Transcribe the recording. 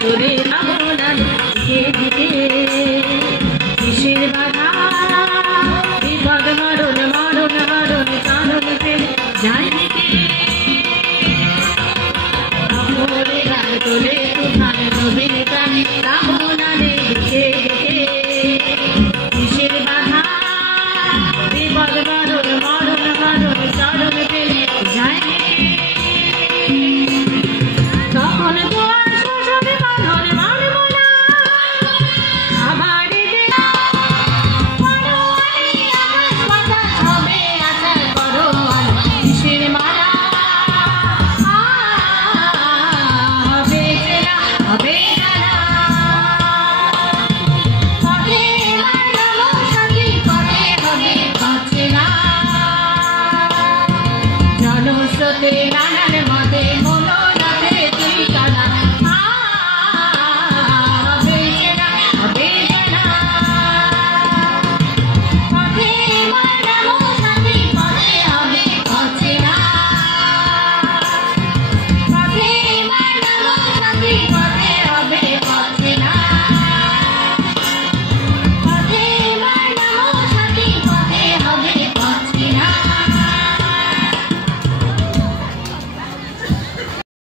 তোলে ভাবনা দিকে দিকে কিসের বাধা বিপদ মরণ মরণ মরণ কারণ ফেলে যায় দিকে ভোরে গান তোলে তুফান নবীন প্রাণী কামনা দিকে দিকে কিসের বাধা বিপদ মরণ মরণ মরণ কারণ ফেলে যায় তখন জনস্রোতে